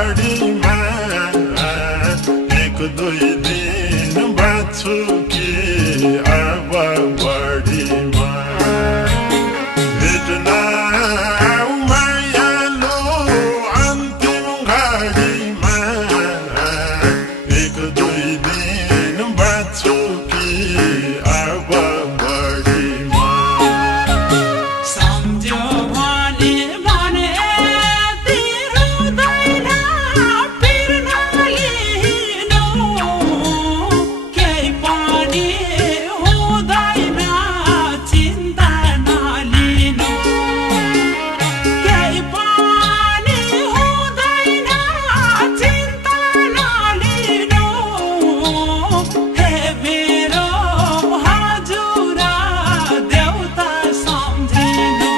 घडीमा एक दुई दिन बाँच्छु कि अब बढीमा भेट्न आऊ मायालु अन्तिम घडीमा एक दुई दिन बाँच्छु कि अब बढीमा सम्झ्यो भने भने तिरुदैन पिर नलिनु केही पनि हुँदैन चिन्ता नलिनु केही पनि हुँदैन चिन्ता नलिनु हे मेरो हजुर देउता सम्झिनु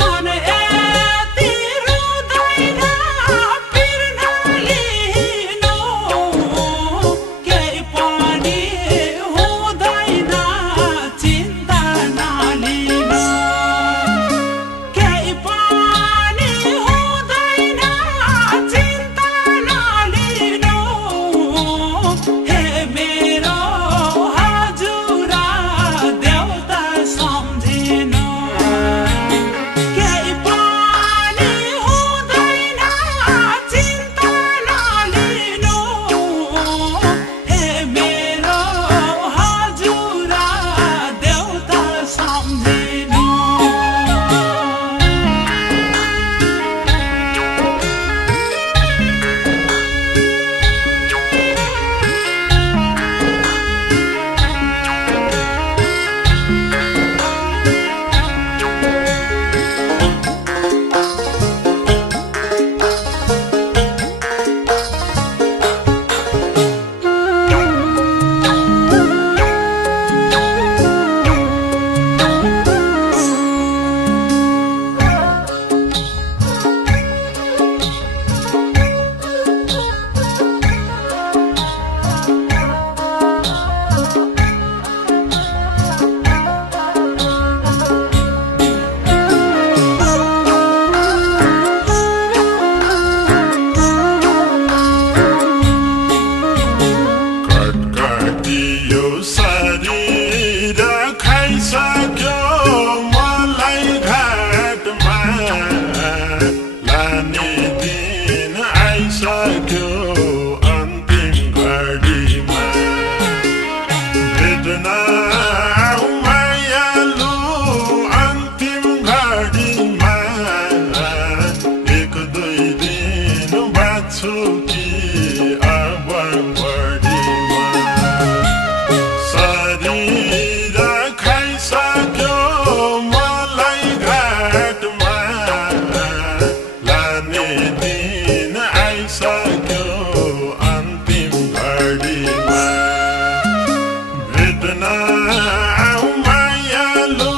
मन यति रुँदैन पिर नलिनु केही पनि हुँदैन चिन्ता नलिनु केही पनि हुँदैन चिन्ता नलिनु हे मेरो हजुर देउता सम्झिनु केही पनि हुँदैन चिन्ता नलिनु हे मेरो हजुर देउता सम्झिनु कटकटियो शरीर खाइसक्यो मलाई घाटमा लाने दिन आइसक्यो अन्तिम घडीमा भेट्न आऊ मायालु अन्तिम घडीमा एक दुई दिन बाँच्छु कि अब बढीमा शरीर खाइसक्यो मलाई घाटमा लाने दिन आइसक्यो अन्तिम घडीमा भेट्न आऊ मायालु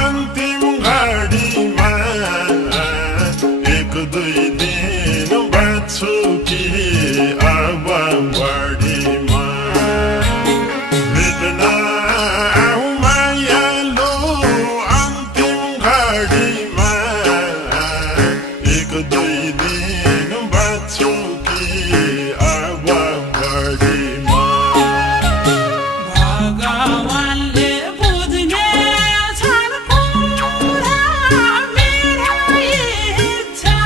अन्तिम घडीमा एक दुई दिन बाँच्छु कि अब बढीमा भेट्न आऊ मायालु अन्तिम घडीमा एक दुई दिन बाँच्छु कि अब बढीमा भगवानले बुझ्ने छन् कुरा मेरो इच्छा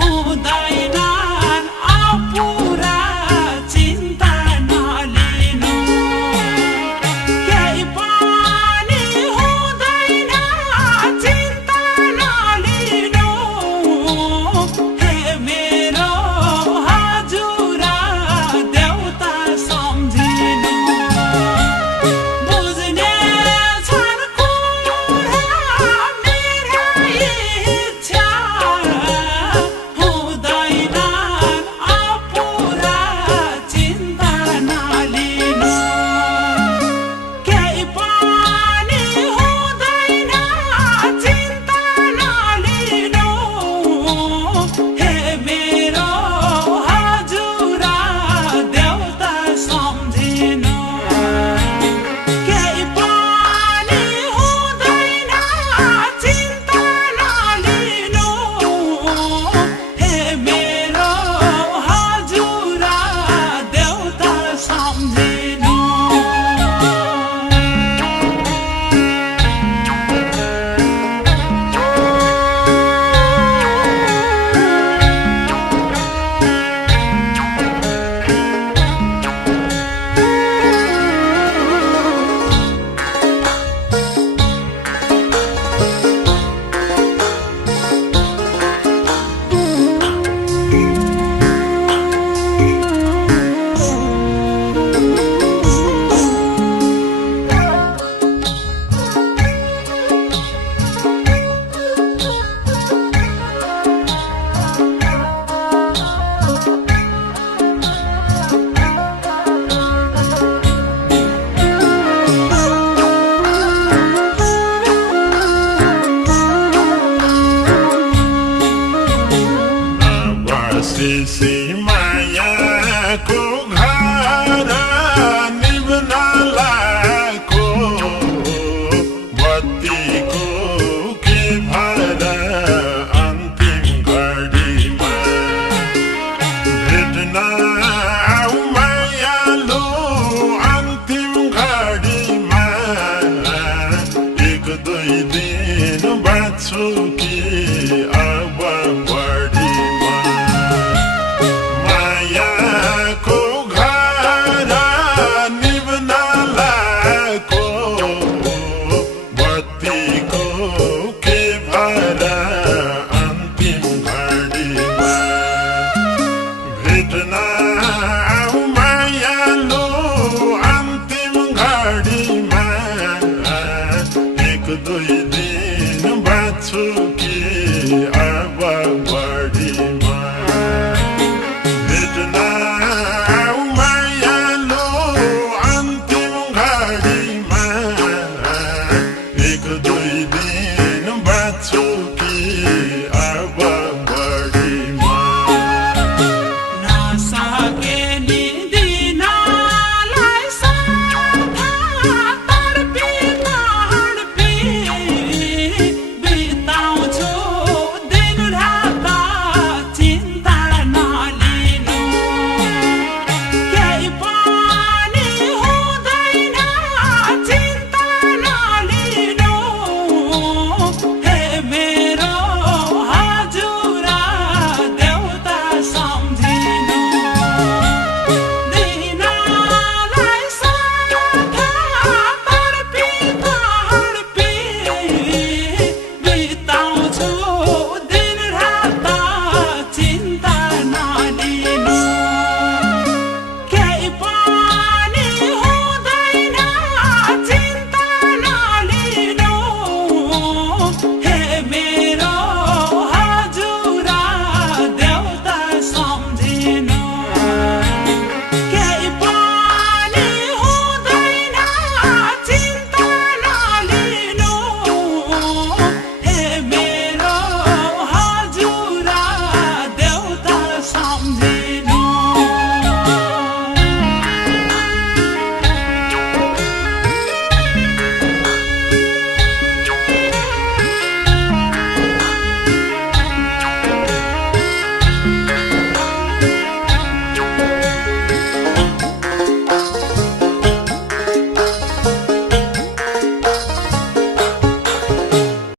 हुँदैनन् अपुरा चिन्ता नलिनु केही पनि हुँदैन चिन्ता नलिनु हे मेरो हजुर देउता सम्झिनु बुझ्ने छन् कुरा मेरो इच्छा हुँदैनन् अपुरा चिन्ता नलिनु केही पनि हुँदैन चिन्ता नलिनु हे मेरो हजुर देउता सम्झिनु केही पनि हुँदैन चिन्ता नलिनु त्यसै मायाको